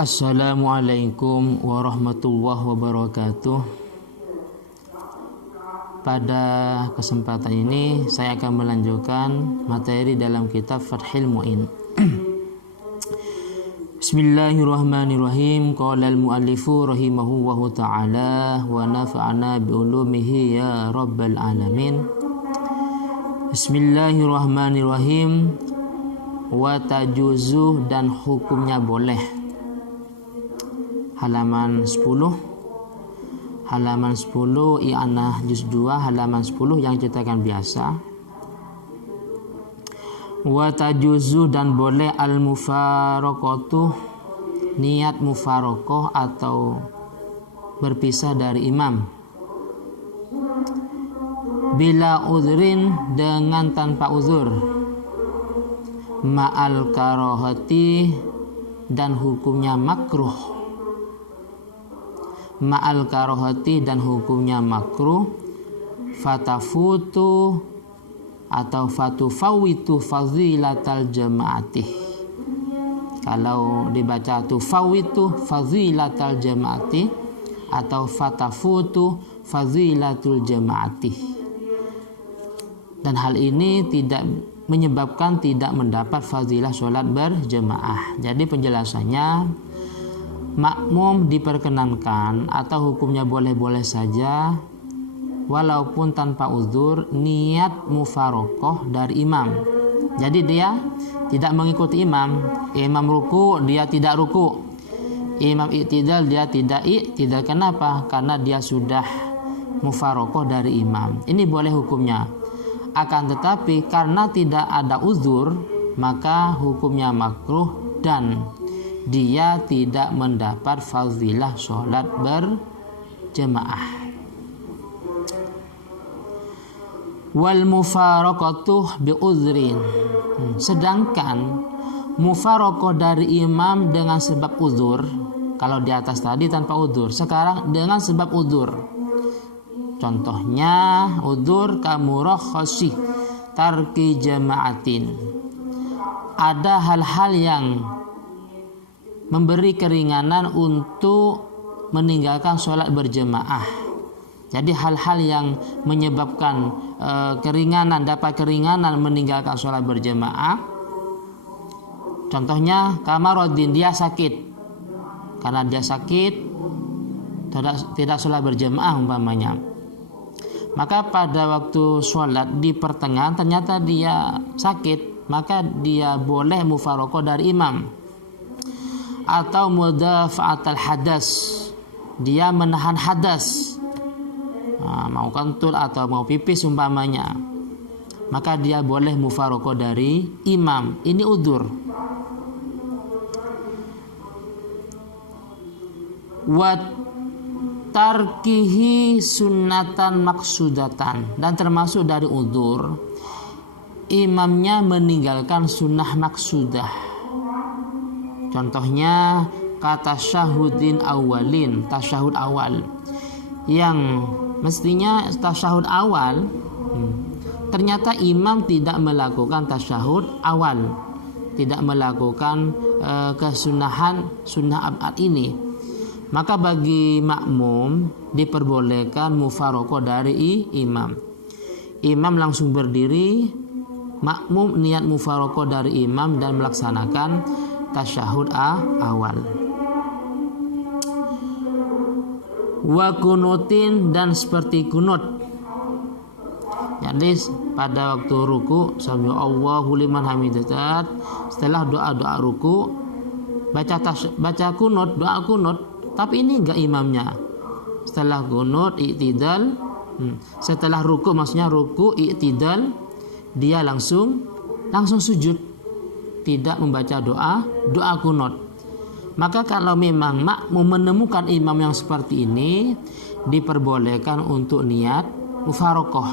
Assalamualaikum warahmatullahi wabarakatuh. Pada kesempatan ini saya akan melanjutkan materi dalam kitab Fathul Mu'in. Bismillahirrahmanirrahim. Qala al-muallifu rahimahullahu ta'ala wa nafa'ana bi ulumihi ya rabbal alamin. Bismillahirrahmanirrahim. Wa tajuzu, dan hukumnya boleh. Halaman 10 I'anah juz 2 halaman 10 yang cetakan biasa. Wa tajuzu, dan boleh al-mufaraqatu, niat mufaraqah atau berpisah dari imam. Bila udhrin, dengan tanpa uzur. Ma'al karahati, dan hukumnya makruh. Ma'al karahati, dan hukumnya makruh. Fatafutu atau fatufawitu fadilatal jama'ati. Kalau dibaca tufawitu fadilatal jama'ati atau fatafutu fadilatul jama'ati. Dan hal ini tidak menyebabkan tidak mendapat fadilah sholat berjamaah. Jadi penjelasannya, makmum diperkenankan atau hukumnya boleh-boleh saja walaupun tanpa uzur niat mufaraqah dari imam. Jadi dia tidak mengikuti imam. Imam ruku, dia tidak ruku. Imam i'tidal, dia tidak i'tidal. Kenapa? Karena dia sudah mufaraqah dari imam. Ini boleh hukumnya. Akan tetapi karena tidak ada uzur, maka hukumnya makruh dan dia tidak mendapat fadilah sholat berjamaah. Wal mufaraqatuh bi uzrin. Sedangkan mufaraqah dari imam dengan sebab uzur, kalau di atas tadi tanpa uzur, sekarang dengan sebab uzur. Contohnya uzur kamurakhasi tarki jama'atin. Ada hal-hal yang memberi keringanan untuk meninggalkan sholat berjamaah. Jadi hal-hal yang menyebabkan dapat keringanan meninggalkan sholat berjamaah. Contohnya kamarodin, dia sakit. Karena dia sakit tidak sholat berjamaah umpamanya. Maka pada waktu sholat di pertengahan ternyata dia sakit, maka dia boleh mufaraqah dari imam. Atau mudafa'atal hadas, dia menahan hadas, mau kentul atau mau pipis umpamanya, maka dia boleh mufaraqah dari imam. Ini udzur. Wa tarkihi sunnatan maksudatan, dan termasuk dari udzur imamnya meninggalkan sunnah maksudah. Contohnya kata tasyahudin awalin, tasyahud awal, yang mestinya tasyahud awal ternyata imam tidak melakukan tasyahud awal, tidak melakukan kesunahan sunnah abad ini. Maka bagi makmum diperbolehkan mufaraqah dari imam. Imam langsung berdiri, makmum niat mufaraqah dari imam dan melaksanakan tasyahud awal. Wa kunutin, dan seperti kunut. Jadi pada waktu ruku, sami Allahu liman hamidah, setelah doa-doa ruku baca kunut, doa kunut, tapi ini enggak imamnya. Setelah kunut i'tidal, setelah ruku, maksudnya ruku i'tidal, dia langsung sujud, tidak membaca doa kunut. Maka kalau memang makmum menemukan imam yang seperti ini, diperbolehkan untuk niat mufaraqah.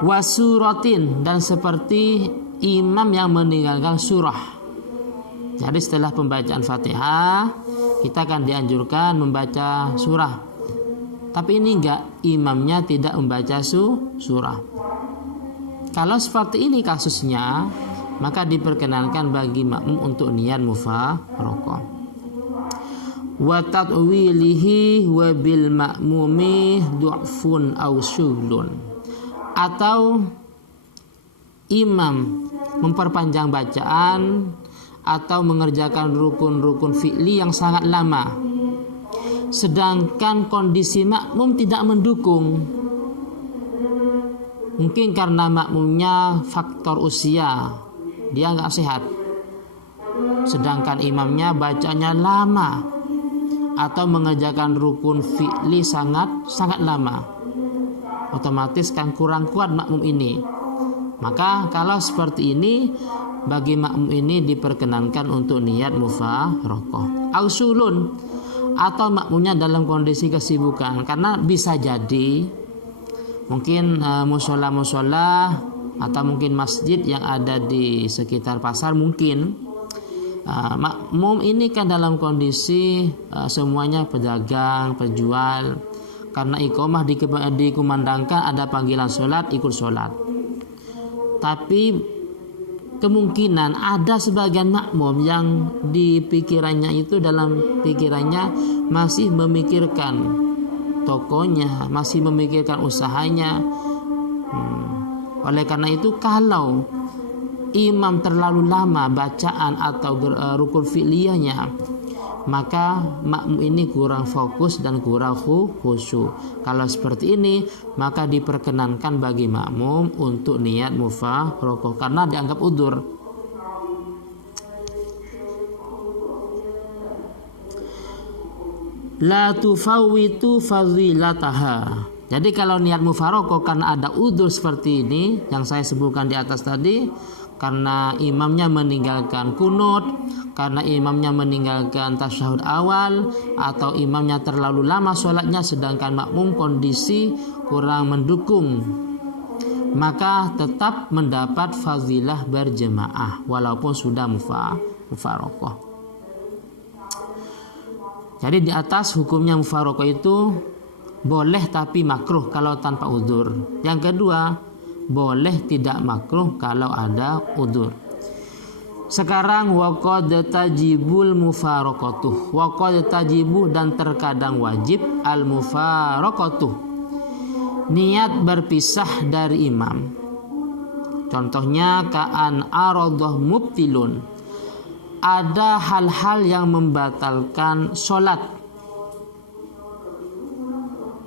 Wasuratin, dan seperti imam yang meninggalkan surah. Jadi setelah pembacaan Fatihah, kita akan dianjurkan membaca surah. Tapi ini enggak, imamnya tidak membaca surah. Kalau seperti ini kasusnya, maka diperkenankan bagi makmum untuk niat mufaraqah. Wa tatwilihi wa bil ma'mumi du'fun aw syughlun, atau imam memperpanjang bacaan atau mengerjakan rukun-rukun fi'li yang sangat lama, sedangkan kondisi makmum tidak mendukung. Mungkin karena makmumnya faktor usia, dia nggak sehat, sedangkan imamnya bacanya lama atau mengerjakan rukun fi'li sangat lama, otomatis kan kurang kuat makmum ini. Maka kalau seperti ini, bagi makmum ini diperkenankan untuk niat mufaraqah. Ausulun, atau makmumnya dalam kondisi kesibukan, karena bisa jadi mungkin musola atau mungkin masjid yang ada di sekitar pasar, mungkin makmum ini kan dalam kondisi semuanya pedagang, penjual, karena iqamah dikumandangkan ada panggilan sholat, ikut sholat. Tapi kemungkinan ada sebagian makmum yang di pikirannya itu, dalam pikirannya masih memikirkan tokonya, masih memikirkan usahanya. Oleh karena itu, kalau imam terlalu lama bacaan atau rukun fi'liyahnya, maka makmum ini kurang fokus dan kurang khusyuk. Kalau seperti ini, maka diperkenankan bagi makmum untuk niat mufaraqah karena dianggap udzur. La tufawwitu fadilataha. Jadi kalau niat mufaraqah karena ada udzur seperti ini yang saya sebutkan di atas tadi, karena imamnya meninggalkan kunut, karena imamnya meninggalkan tasyahud awal, atau imamnya terlalu lama sholatnya sedangkan makmum kondisi kurang mendukung, maka tetap mendapat fadilah berjemaah walaupun sudah mufaraqah. Jadi di atas hukumnya mufaraqah itu boleh tapi makruh kalau tanpa udzur. Yang kedua, boleh tidak makruh kalau ada udzur. Sekarang waqad tajibul mufaraqatuh. Waqad tajibu, dan terkadang wajib al mufaraqatuh, niat berpisah dari imam. Contohnya ka'an aradah mubtilun, ada hal-hal yang membatalkan sholat.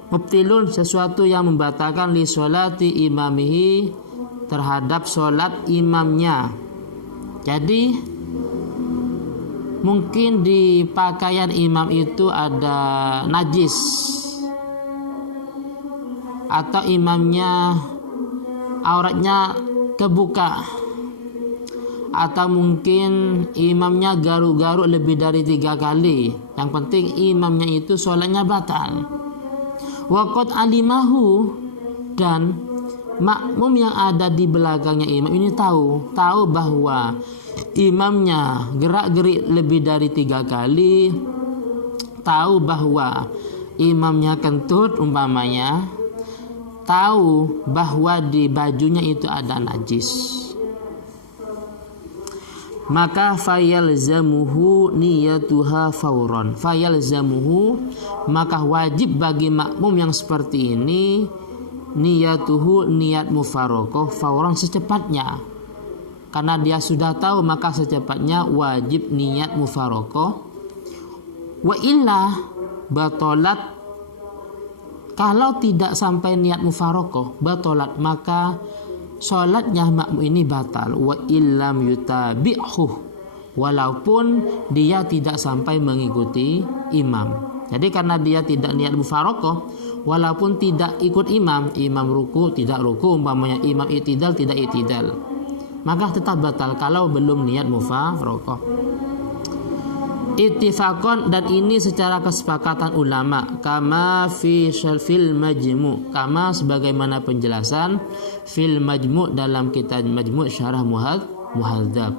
Mubtilun, sesuatu yang membatalkan li sholati imamihi, terhadap sholat imamnya. Jadi mungkin di pakaian imam itu ada najis, atau imamnya auratnya kebuka, atau mungkin imamnya garuk-garuk lebih dari 3 kali. Yang penting imamnya itu sholatnya batal. Waqad alimahu, dan makmum yang ada di belakangnya imam ini tahu bahwa imamnya gerak-gerik lebih dari 3 kali, tahu bahwa imamnya kentut umpamanya, tahu bahwa di bajunya itu ada najis. Maka fayalzamuhu niyatuha fauron. Fayalzamuhu, maka wajib bagi makmum yang seperti ini niyatuhu, niat mufaraqah fauron, secepatnya. Karena dia sudah tahu, maka secepatnya wajib niat mufaraqah. Wa illa batolat, kalau tidak sampai niat mufaraqah batolat, maka sholatnya makmum ini batal. Wa illam yutabi'hu, walaupun dia tidak sampai mengikuti imam. Jadi karena dia tidak niat mufaraqah, walaupun tidak ikut imam ruku tidak ruku umpamanya, imam i'tidal tidak i'tidal, maka tetap batal kalau belum niat mufaraqah. Ittifaqan, dan ini secara kesepakatan ulama, kama fi fil majmu', kama sebagaimana penjelasan fil majmu' dalam kitab majmu' syarah muhadzab.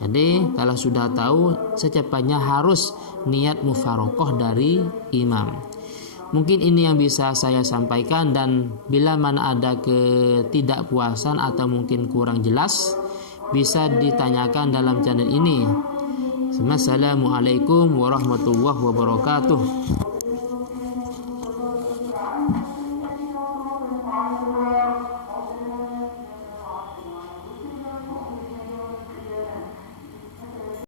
Jadi kalau sudah tahu, secepatnya harus niat mufaraqah dari imam. Mungkin ini yang bisa saya sampaikan, dan bila mana ada ketidakpuasan atau mungkin kurang jelas, bisa ditanyakan dalam channel ini. Assalamualaikum warahmatullahi wabarakatuh.